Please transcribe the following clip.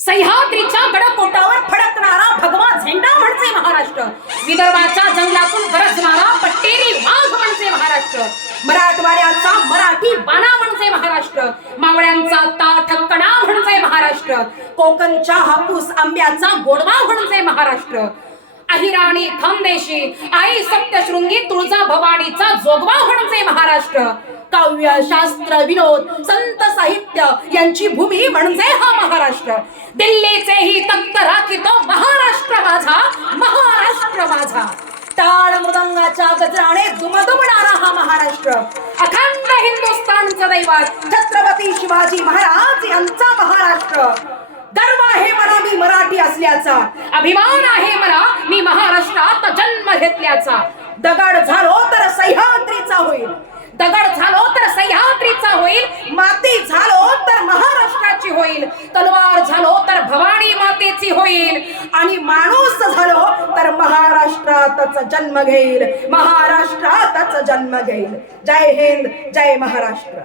सह्याद्रीच्या गडकोटावर फडकणारा भगवा झेंडा म्हणजे महाराष्ट्र. विदर्भाच्या जंगलातून गरजणारा पट्टेरी वाघ म्हणजे महाराष्ट्र. मराठवाड्याचा मराठी बाणा म्हणजे महाराष्ट्र. मावळ्यांचा ताठकणा म्हणजे महाराष्ट्र. कोकणच्या हापूस आंब्याचा गोडवा म्हणजे महाराष्ट्र. आई राणी खानदेशी आई सप्तशृंगी तुळजा भवानीचा जोगवा म्हणजे महाराष्ट्र. काव्य शास्त्र विनोद संत साहित्य यांची भूमी म्हणजे हा महाराष्ट्र. दिल्लीचेही तख्त राखितो महाराष्ट्र माझा महाराष्ट्र माझा. टाळ मृदंगाच्या गजराने दुमदुमणारा हा महाराष्ट्र. अखंड हिंदुस्थानचं दैवत छत्रपती शिवाजी महाराज यांचा महाराष्ट्र. गर्व आहे मला मी मराठी असल्याचा. अभिमान आहे मला मी त्याचा दगड झालो तर सह्याद्रीचा होईल. दगड झालो तर सह्याद्रीचा होईल. माती झालो तर महाराष्ट्राची होईल. तलवार झालो तर भवानी मातेची होईल. आणि माणूस झालो तर महाराष्ट्रातच जन्म घेईल. महाराष्ट्रातच जन्म घेईल. जय हिंद जय महाराष्ट्र.